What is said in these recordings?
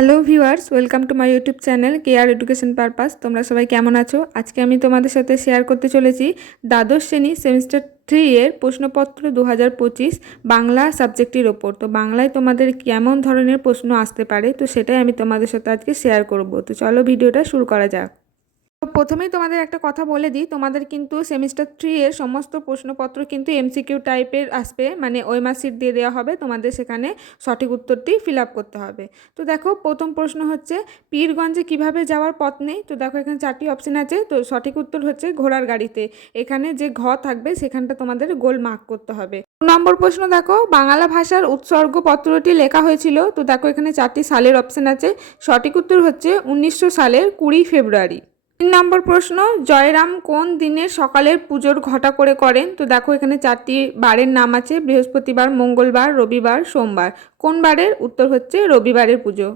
Hello viewers, welcome to my YouTube channel care education purpose. তোমরা সবাই কেমন আছো? আজকে আমি তোমাদের সাথে শেয়ার করতে চলেছি দ্বাদশ শ্রেণী সেমিস্টার 3 এর প্রশ্নপত্র 2025 বাংলা সাবজেক্টের ওপর। তো বাংলায় তোমাদের কেমন ধরনের প্রশ্ন আসতে পারে, তো সেটাই আমি তোমাদের সাথে আজকে শেয়ার করব। তো চলো ভিডিওটা শুরু করা যাক। তো প্রথমেই তোমাদের একটা কথা বলে দিই, তোমাদের কিন্তু সেমিস্টার 3 এর সমস্ত প্রশ্নপত্র কিন্তু এমসিকিউ টাইপের আসবে, মানে ওএমআর শিট দিয়ে দেওয়া হবে, তোমাদের সেখানে সঠিক উত্তরটি ফিল আপ করতে হবে। তো দেখো, প্রথম প্রশ্ন হচ্ছে পীরগঞ্জে কিভাবে যাওয়ার পথ নেই। তো দেখো এখানে 4টি অপশন আছে। তো সঠিক উত্তর হচ্ছে ঘোড়ার গাড়িতে। এখানে যে ঘ থাকবে সেখানটা তোমাদের গোল মার্ক করতে হবে। 2 নম্বর প্রশ্ন দেখো, বাংলা ভাষার উৎসর্গ পত্রটি লেখা হয়েছিল। তো দেখো এখানে 4টি সালের অপশন আছে। সঠিক উত্তর হচ্ছে 1900 সালের 20 ফেব্রুয়ারি। 3 নম্বর প্রশ্ন, জয়রাম কোন দিনের সকালের পুজোর ঘটা করে করেন। তো দেখো এখানে 4টি বারের নাম আছে, বৃহস্পতিবার, মঙ্গলবার, রবিবার, সোমবার। কোন বারের? উত্তর হচ্ছে রবিবারের পুজো।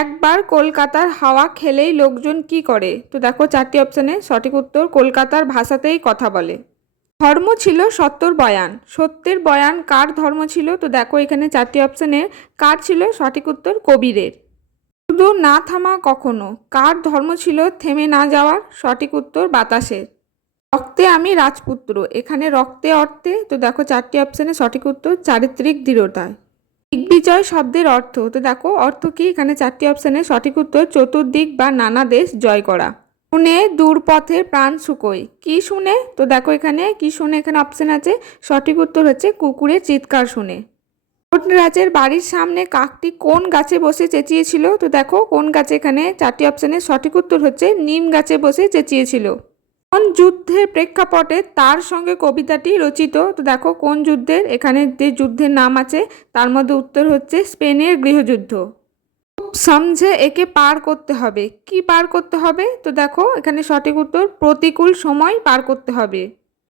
একবার কলকাতার হাওয়া খেলেই লোকজন কি করে। তো দেখো 4টি অপশানে সঠিক উত্তর কলকাতার ভাষাতেই কথা বলে। ধর্ম ছিল সত্যর বয়ান। সত্যের বয়ান কার ধর্ম ছিল। তো দেখো এখানে 4টি অপশানে কার ছিল, সঠিক উত্তর কবিরের। শুধু না থামা কখনো কার ধর্ম ছিল, থেমে না যাওয়ার। সঠিক উত্তর বাতাসের। রক্তে আমি রাজপুত্র, এখানে রক্তে অর্থে। তো দেখো 4টি অপশানে সঠিক উত্তর চারিত্রিক দৃঢ়তায়। দিগ্বিজয় শব্দের অর্থ। তো দেখো অর্থ কি, এখানে 4টি অপশানে সঠিক উত্তর চতুর্দিক বা নানা দেশ জয় করা। শুনে দূর পথের প্রাণ শুকোয়, কি শুনে। তো দেখো এখানে কি শুনে, এখানে অপশান আছে। সঠিক উত্তর হচ্ছে কুকুরের চিৎকার শুনে। রাজের বাড়ির সামনে কাকটি কোন গাছে বসে চেঁচিয়েছিল। তো দেখো কোন গাছে, এখানে 4টি অপশানের সঠিক উত্তর হচ্ছে নিম গাছে বসে চেঁচিয়েছিল। কোন যুদ্ধের প্রেক্ষাপটে তার সঙ্গে কবিতাটি রচিত। তো দেখো কোন যুদ্ধের, এখানে যে যুদ্ধের নাম আছে তার মধ্যে উত্তর হচ্ছে স্পেনের গৃহযুদ্ধ। সমঝে একে পার করতে হবে, কি পার করতে হবে। তো দেখো এখানে সঠিক উত্তর প্রতিকূল সময় পার করতে হবে।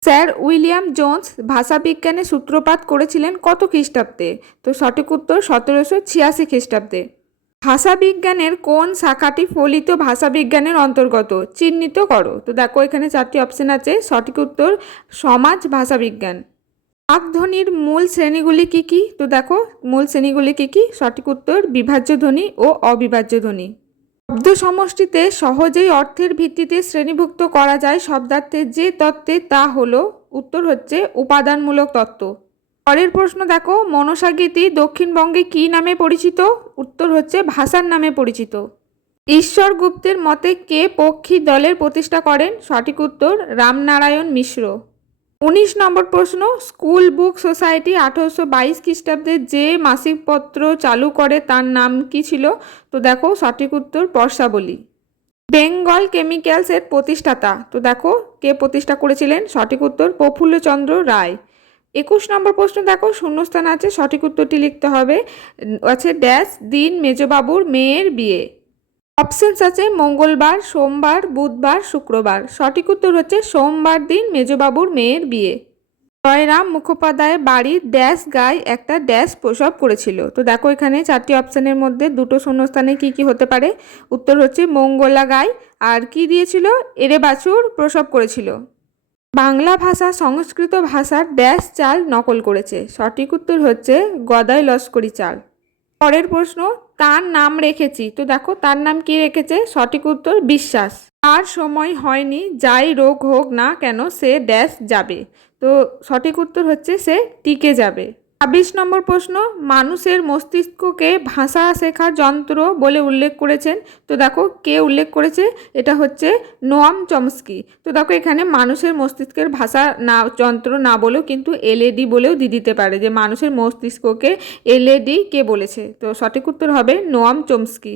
স্যার উইলিয়াম জোন্স ভাষাবিজ্ঞানের সূত্রপাত করেছিলেন কত খ্রিস্টাব্দে। তো সঠিক উত্তর 1786 খ্রিস্টাব্দে। ভাষাবিজ্ঞানের কোন শাখাটি ফলিত ভাষাবিজ্ঞানের অন্তর্গত, চিহ্নিত করো। তো দেখো এখানে 4টি অপশন আছে। সঠিক উত্তর সমাজ ভাষাবিজ্ঞান। বাকধ্বনির মূল শ্রেণীগুলি কি কি। তো দেখো মূল শ্রেণীগুলি কি কি, সঠিক উত্তর বিভাজ্য ধ্বনি ও অবিভাজ্য ধ্বনি। শব্দ সমষ্টিতে সহজেই অর্থের ভিত্তিতে শ্রেণীভুক্ত করা যায় শব্দার্থের যে তত্ত্বে, তা হলো, উত্তর হচ্ছে উপাদানমূলক তত্ত্ব। পরের প্রশ্ন দেখো, মনসা গীতি দক্ষিণবঙ্গে কী নামে পরিচিত। উত্তর হচ্ছে ভাষার নামে পরিচিত। ঈশ্বর গুপ্তের মতে কে পক্ষী দলের প্রতিষ্ঠা করেন। সঠিক উত্তর রামনারায়ণ মিশ্র। 19 নম্বর প্রশ্ন, স্কুল বুক সোসাইটি 1822 খ্রিস্টাব্দে যে মাসিক পত্র চালু করে তার নাম কি ছিল। তো দেখো সঠিক উত্তর বর্ষাবলী। বেঙ্গল কেমিক্যালস এর প্রতিষ্ঠাতা। তো দেখো কে প্রতিষ্ঠা করেছিলেন। সঠিক উত্তর প্রফুল্লচন্দ্র রায়। 21 নম্বর প্রশ্ন দেখো, শূন্যস্থান আছে, সঠিক উত্তরটি লিখতে হবে। আছে ড্যাশ দিন মেজবাবুর মেয়ের বিয়ে। অপশনস আছে মঙ্গলবার, সোমবার, বুধবার, শুক্রবার। সঠিক উত্তর হচ্ছে সোমবার দিন মেজবাবুর মেয়ের বিয়ে। জয়রাম মুখোপাধ্যায় বাড়ির ড্যাশ গায়ে একটা ড্যাশ প্রসব করেছিল। তো দেখো এখানে 4টি অপশানের মধ্যে দুটো শূন্যস্থানে কি কি হতে পারে। উত্তর হচ্ছে মঙ্গলা গায়ে, আর কি দিয়েছিল, এরে বাছুর প্রসব করেছিল। বাংলা ভাষা সংস্কৃত ভাষার ড্যাশ চাল নকল করেছে। সঠিক উত্তর হচ্ছে গদাই লস্করি চাল। পরের প্রশ্ন, তার নাম রেখেছি। তো দেখো তার নাম কি রেখেছে। সঠিক উত্তর বিশ্বাস। আর সময় হয়নি, যাই রোগ হোক না কেন সে ড্যাশ যাবে। তো সঠিক উত্তর হচ্ছে সে টিকে যাবে। 26 নম্বর প্রশ্ন, মানুষের মস্তিষ্ককে ভাষা শেখার যন্ত্র বলে উল্লেখ করেছেন। তো দেখো কে উল্লেখ করেছে, এটা হচ্ছে নোয়াম চমস্কি। তো দেখো এখানে মানুষের মস্তিষ্কের ভাষা না যন্ত্র না বলেও কিন্তু এলএডি বলেও দিয়ে দিতে পারে, যে মানুষের মস্তিষ্ককে এলএডি কে বলেছে। তো সঠিক উত্তর হবে নোয়াম চমস্কি।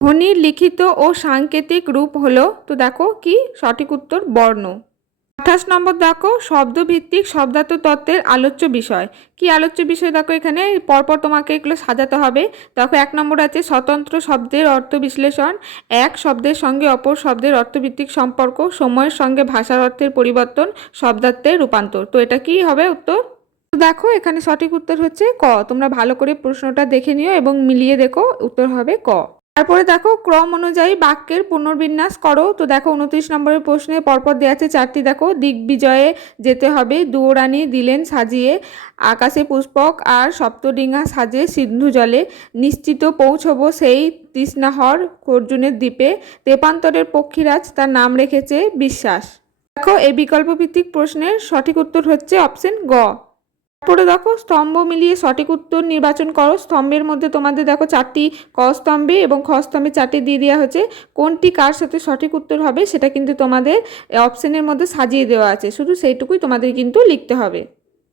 ধ্বনির লিখিত ও সাংকেতিক রূপ হলো। তো দেখো কি, সঠিক উত্তর বর্ণ। 28 নম্বর দেখো, শব্দভিত্তিক শব্দার্থ তত্ত্বের আলোচ্য বিষয়। কি আলোচ্য বিষয়, দেখো এখানে পরপর তোমাকে এগুলো সাজাতে হবে। দেখো 1 নম্বর আছে স্বতন্ত্র শব্দের অর্থ বিশ্লেষণ, এক শব্দের সঙ্গে অপর শব্দের অর্থভিত্তিক সম্পর্ক, সময়ের সঙ্গে ভাষার অর্থের পরিবর্তন, শব্দার্থের রূপান্তর। তো এটা কি হবে উত্তর। দেখো এখানে সঠিক উত্তর হচ্ছে ক। তোমরা ভালো করে প্রশ্নটা দেখে নিও এবং মিলিয়ে দেখো, উত্তর হবে ক। তারপরে দেখো ক্রম অনুযায়ী বাক্যের পুনর্বিন্যাস করো। তো দেখো 29 নম্বরের প্রশ্নে পরপর দেওয়া আছে চারটি। দেখো দিগ্বিজয়ে যেতে হবে, দুয়োরানি দিলেন সাজিয়ে, আকাশে পুষ্পক আর সপ্তডিঙা সাজে সিন্ধু জলে, নিশ্চিত পৌঁছবো সেই তৃষ্ণাহর অর্জুনের দ্বীপে, তেপান্তরের পক্ষীরাজ তার নাম রেখেছে বিশ্বাস। দেখো এই বিকল্প ভিত্তিক প্রশ্নের সঠিক উত্তর হচ্ছে অপশন গ। তারপরে দেখো স্তম্ভ মিলিয়ে সঠিক উত্তর নির্বাচন করো। স্তম্ভের মধ্যে তোমাদের দেখো চারটি ক স্তম্ভে এবং খ স্তম্ভে চারটি দিয়ে দেওয়া হচ্ছে, কোনটি কার সাথে সঠিক উত্তর হবে সেটা কিন্তু তোমাদের অপশনের মধ্যে সাজিয়ে দেওয়া আছে, শুধু সেইটুকুই তোমাদের কিন্তু লিখতে হবে।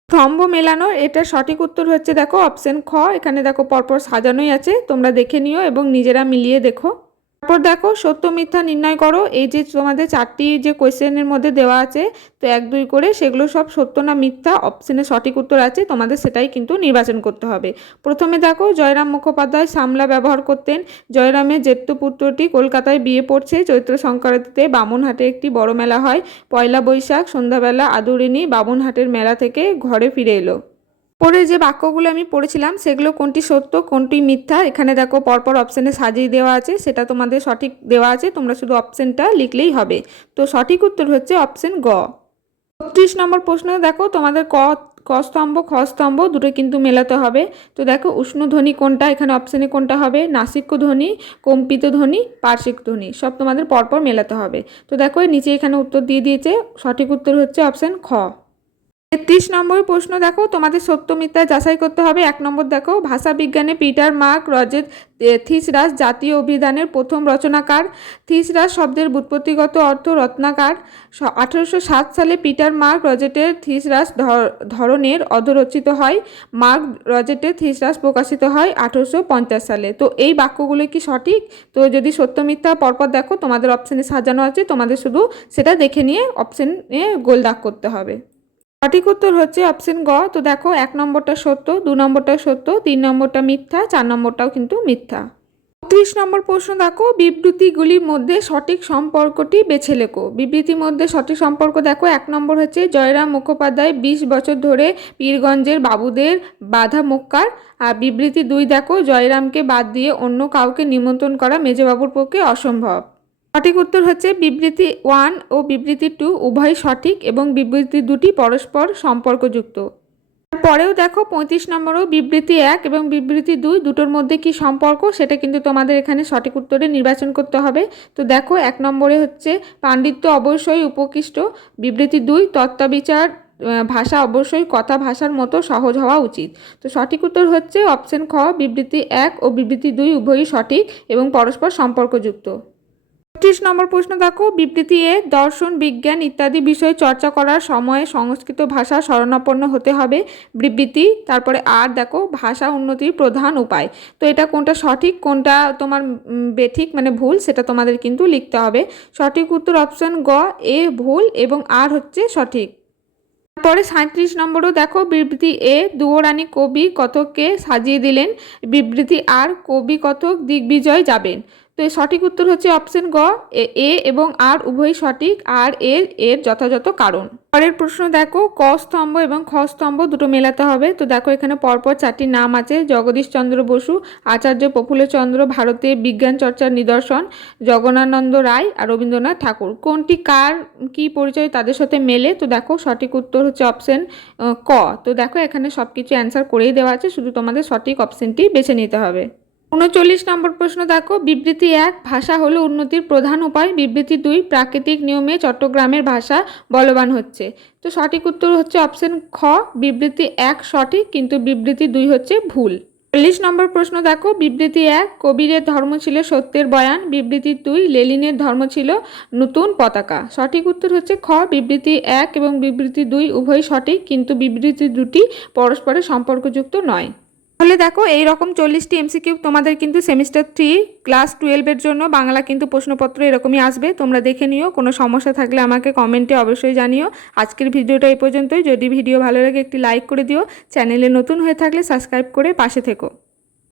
স্তম্ভ মেলানোর এটার সঠিক উত্তর হচ্ছে দেখো অপশন খ। এখানে দেখো পরপর সাজানোই আছে, তোমরা দেখে নিও এবং নিজেরা মিলিয়ে দেখো। তারপর দেখো সত্য মিথ্যা নির্ণয় করো। এই যে তোমাদের চারটি যে কোয়েশ্চেনের মধ্যে দেওয়া আছে, তো 1 2 করে সেগুলো সব সত্য না মিথ্যা, অপশনে সঠিক উত্তর আছে, তোমাদের সেটাই কিন্তু নির্বাচন করতে হবে। প্রথমে দেখো জয়রাম মুখোপাধ্যায় সামলা ব্যবহার করতেন। জয়রামের জ্যেষ্ঠ পুত্রটি কলকাতায় বিয়ে পড়ছে। চৈত্র সংক্রান্তিতে বামুনহাটে একটি বড় মেলা হয়। পয়লা বৈশাখ সন্ধ্যাবেলা আদরিণী বামুনহাটের মেলা থেকে ঘরে ফিরে এলো। পরে যে বাক্যগুলো আমি পড়েছিলাম সেগুলো কোনটি সত্য কোনটি মিথ্যা এখানে দেখো পরপর অপশানে সাজিয়ে দেওয়া আছে, সেটা তোমাদের সঠিক দেওয়া আছে, তোমরা শুধু অপশানটা লিখলেই হবে। তো সঠিক উত্তর হচ্ছে অপশান গ। 36 নম্বর প্রশ্ন দেখো তোমাদের ক স্তম্ভ খ স্তম্ভ দুটো কিন্তু মেলাতে হবে। তো দেখো উষ্ণ ধ্বনি কোনটা, এখানে অপশানে কোনটা হবে, নাসিক্য ধ্বনি, কম্পিত ধ্বনি, পার্শ্বিক ধ্বনি, সব তোমাদের পরপর মেলাতে হবে। তো দেখো নিচে এখানে উত্তর দিয়ে দিয়েছে, সঠিক উত্তর হচ্ছে অপশান খ। 33 নম্বর প্রশ্ন দেখো তোমাদের সত্য মিথ্যা যাচাই করতে হবে। 1 নম্বর দেখো ভাষা বিজ্ঞানে পিটার মার্ক রজেট থিসরাস জাতীয় অভিধানের প্রথম রচনাকার। থিসরাস শব্দের ব্যুৎপত্তিগত অর্থ রত্নাকার। 1807 সালে পিটার মার্ক রজেটের থিসরাস ধরনের অধরচিত হয়। মার্ক রজেটের থিসরাস প্রকাশিত হয় 1850 সালে। তো এই বাক্যগুলো কি সঠিক? তো যদি সত্য মিথ্যা পরপর দেখো তোমাদের অপশানে সাজানো আছে, তোমাদের শুধু সেটা দেখে নিয়ে অপশানে গোল দাগ করতে হবে। সঠিক উত্তর হচ্ছে অপশন গ। তো দেখো 1 নম্বরটা সত্য, 2 নম্বরটা সত্য, 3 নম্বরটা মিথ্যা, 4 নম্বরটাও কিন্তু মিথ্যা। 30 নম্বর প্রশ্ন দেখো বিবৃতিগুলির মধ্যে সঠিক সম্পর্কটি বেছে লেখো। বিবৃতির মধ্যে সঠিক সম্পর্ক দেখো 1 নম্বর হচ্ছে জয়রাম মুখোপাধ্যায় 20 বছর ধরে পীরগঞ্জের বাবুদের বাধা মোক্কার। আর বিবৃতি 2 দেখো জয়রামকে বাদ দিয়ে অন্য কাউকে নিমন্ত্রণ করা মেজবাবুর পক্ষে অসম্ভব। সঠিক উত্তর হচ্ছে বিবৃতি 1 ও বিবৃতি 2 উভয় সঠিক এবং বিবৃতি দুটি পরস্পর সম্পর্কযুক্ত। পরেও দেখো 35 নম্বরও বিবৃতি 1 এবং বিবৃতি 2 দুটোর মধ্যে কি সম্পর্ক সেটা কিন্তু তোমাদের এখানে সঠিক উত্তরে নির্বাচন করতে হবে। তো দেখো 1 নম্বরে হচ্ছে পাণ্ডিত্য অবশ্যই উপকৃষ্ট। বিবৃতি 2 তত্ত্ববিচার ভাষা অবশ্যই কথা ভাষার মতো সহজ হওয়া উচিত। তো সঠিক উত্তর হচ্ছে অপশন খ, বিবৃতি 1 ও বিবৃতি 2 উভয়ই সঠিক এবং পরস্পর সম্পর্কযুক্ত। 30 নম্বর প্রশ্ন দেখো বিবৃতি এ দর্শন বিজ্ঞান ইত্যাদি বিষয় চর্চা করার সময় সংস্কৃত ভাষা শরণাপন্ন হতে হবে। বিবৃতি তারপরে আর দেখো ভাষা উন্নতির প্রধান উপায়। তো এটা কোনটা সঠিক কোনটা তোমার বেঠিক মানে ভুল সেটা তোমাদের কিন্তু লিখতে হবে। সঠিক উত্তর অপশন গ, এ ভুল এবং আর হচ্ছে সঠিক। পরে 37 নম্বরও দেখো বিবৃতি এ দুয়োরানি কবি কথককে সাজিয়ে দিলেন। বিবৃতি আর কবি কথক দিগ্বিজয় যাবেন। তো এর সঠিক উত্তর হচ্ছে অপশন গ, এ এবং আর উভয়ই সঠিক, আর এর যথাযথ কারণ। পরের প্রশ্ন দেখো ক স্তম্ভ এবং খ স্তম্ভ দুটো মেলাতে হবে। তো দেখো এখানে পরপর 4টি নাম আছে, জগদীশ চন্দ্র বসু, আচার্য প্রফুল্লচন্দ্র ভারতে বিজ্ঞান চর্চার নিদর্শন, জগন্নাথ রায় আর রবীন্দ্রনাথ ঠাকুর। কোনটি কার কি পরিচয় তাদের সাথে মেলে? তো দেখো সঠিক উত্তর হচ্ছে অপশন ক। তো দেখো এখানে সব কিছু অ্যান্সার করেই দেওয়া আছে, শুধু তোমাদের সঠিক অপশনটি বেছে নিতে হবে। 39 নম্বর প্রশ্ন দেখো বিবৃতি 1 ভাষা হলো উন্নতির প্রধান উপায়। বিবৃতি 2 প্রাকৃতিক নিয়মে চট্টগ্রামের ভাষা বলবান হচ্ছে। তো সঠিক উত্তর হচ্ছে অপশন খ, বিবৃতি 1 সঠিক কিন্তু বিবৃতি 2 হচ্ছে ভুল। 40 নম্বর প্রশ্ন দেখো বিবৃতি 1 কবিরের ধর্ম ছিল সত্যের বয়ান। বিবৃতি 2 লেনিনের ধর্ম ছিল নতুন পতাকা। সঠিক উত্তর হচ্ছে খ, বিবৃতি 1 এবং বিবৃতি 2 উভয় সঠিক কিন্তু বিবৃতি দুটি পরস্পরের সম্পর্কযুক্ত নয়। তাহলে দেখো এই রকম 40টি এমসিকিউ তোমাদের কিন্তু সেমিস্টার 3 ক্লাস 12-এর জন্য বাংলা কিন্তু প্রশ্নপত্র এরকমই আসবে, তোমরা দেখে নিও। কোনো সমস্যা থাকলে আমাকে কমেন্টে অবশ্যই জানিও। আজকের ভিডিওটা এই পর্যন্তই। যদি ভিডিও ভালো লাগে একটি লাইক করে দিও, চ্যানেলে নতুন হয়ে থাকলে সাবস্ক্রাইব করে পাশে থেকো।